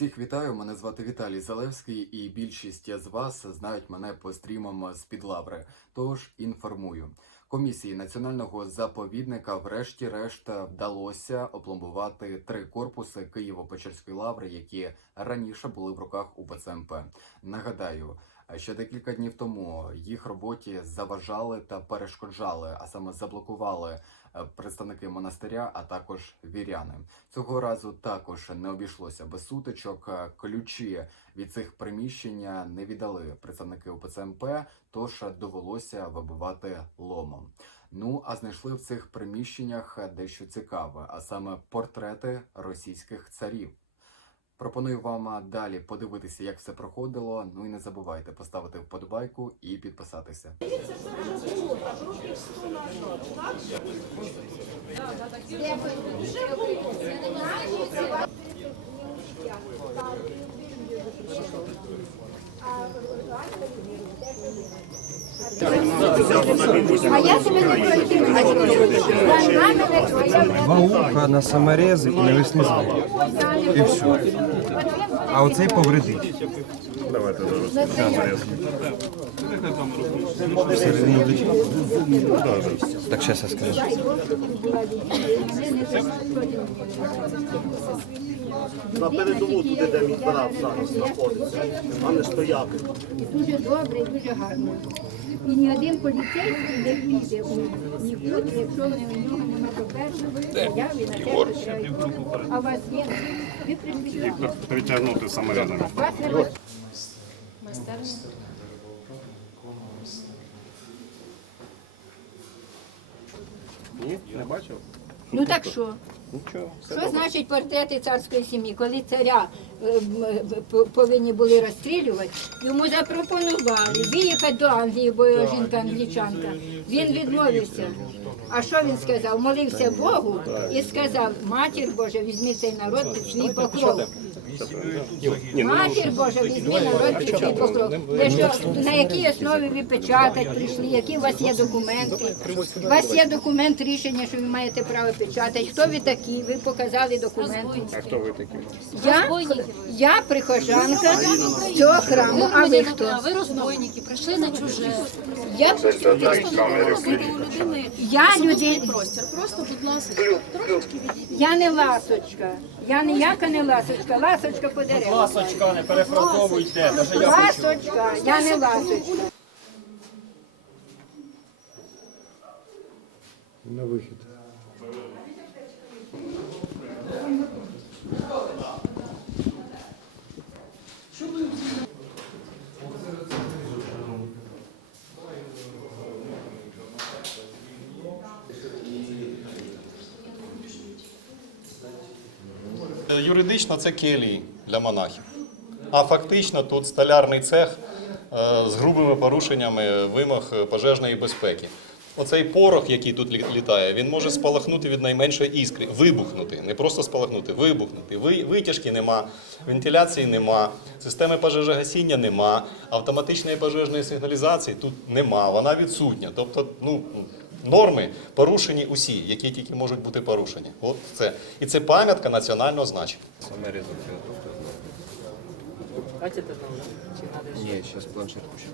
Всіх вітаю, мене звати Віталій Залевський, і більшість з вас знають мене по стрімам з під лаври. Тож інформую. Комісії національного заповідника, врешті-решт, вдалося опломбувати три корпуси Києво-Печерської лаври, які раніше були в руках УПЦ МП. Нагадаю, ще декілька днів тому їх роботі заважали та перешкоджали, а саме заблокували е, представники монастиря, а також віряни. Цього разу також не обійшлося без сутичок. Е, Ключі від цих приміщення не віддали представники УПЦМП, тож довелося вибивати ломом. Ну а знайшли в цих приміщеннях дещо цікаве, а саме портрети російських царів. Пропоную вам далі подивитися, як все проходило. Ну і не забувайте поставити вподобайку і підписатися. А я тебе не пройти. За нами не твоя Два уха на саморези і навесні звук. І все. А оцей повредить. Всередині влучить? Так, зараз я скажу. На передову туди, де мій брат зараз знаходиться, а не стояти. дуже добре, і дуже гарно. І ні один поліцейський не піде у нікуди, якщо вони у нього нема по-перше, заяви на те, що треба. А у вас є? Ви прийшли. притягнути саморядами. Вас не Ні, не бачив? Ну так що? Нічого. Що значить портрети царської сім'ї? Коли царя е, м, е, п- повинні були розстрілювати, йому запропонували виїхати до Англії, бо його жінка англічанка. Він відмовився. А що він сказав? Молився Богу і сказав: Матір Божа, візьми цей народ під свій покров. Матір Божа, візьми народ під покров. На якій основі ви печатать прийшли, які у вас є документи? У вас є документ рішення, що ви маєте право печатати. Хто ви такі? Ви показали документи. А хто ви такі? Я, я прихожанка цього храму, а ви хто? А ви розбойники, прийшли на чуже. Я, я людина, Простір, просто, будь ласка, трошечки відійдіть. я не ласочка. Я ніяка не ласочка, ласочка по дереву. Ласочка, не перефразовуйте. Даже я Ласочка, я не ласочка. На вихід. Юридично це келії для монахів. А фактично тут столярний цех е, з грубими порушеннями вимог пожежної безпеки. Оцей порох, який тут літає, він може спалахнути від найменшої іскри, вибухнути, не просто спалахнути, вибухнути. Витяжки нема, вентиляції нема, системи пожежогасіння нема, автоматичної пожежної сигналізації тут нема, вона відсутня. Тобто, ну. Норми порушені усі, які тільки можуть бути порушені. От це. І це пам'ятка національного значення. Саморези. Ні, зараз планшет пущу.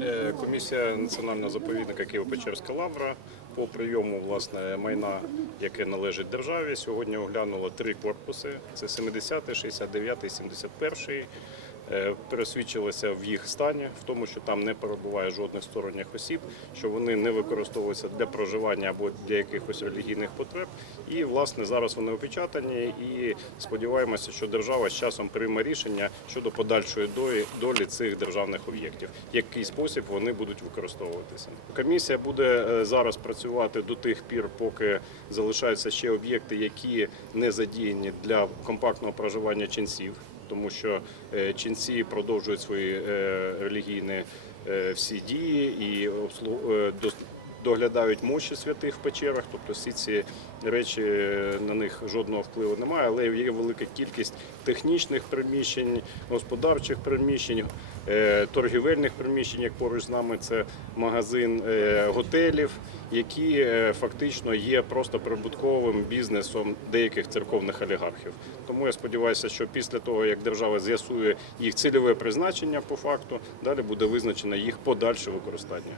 Е, Комісія національного заповідника Києво-Печерська лавра по прийому власне майна, яке належить державі, сьогодні оглянула три корпуси: це 70, 69, 71. Е, Пересвідчилися в їх стані, в тому, що там не перебуває жодних сторонніх осіб, що вони не використовуються для проживання або для якихось релігійних потреб. І власне зараз вони опечатані. І сподіваємося, що держава з часом прийме рішення щодо подальшої долі, цих державних об'єктів, який спосіб вони будуть використовуватися. Комісія буде е, зараз працювати до тих пір, поки залишаються ще об'єкти, які не задіяні для компактного проживання ченців тому що е, ченці продовжують свої е, релігійні е, всі дії і доглядають мощі святих в печерах. Тобто всі ці речі е, на них жодного впливу немає, але є велика кількість технічних приміщень, господарчих приміщень, е, торгівельних приміщень, як поруч з нами, це магазин е, готелів, які фактично є просто прибутковим бізнесом деяких церковних олігархів. Тому я сподіваюся, що після того, як держава з'ясує їх цільове призначення по факту, далі буде визначено їх подальше використання.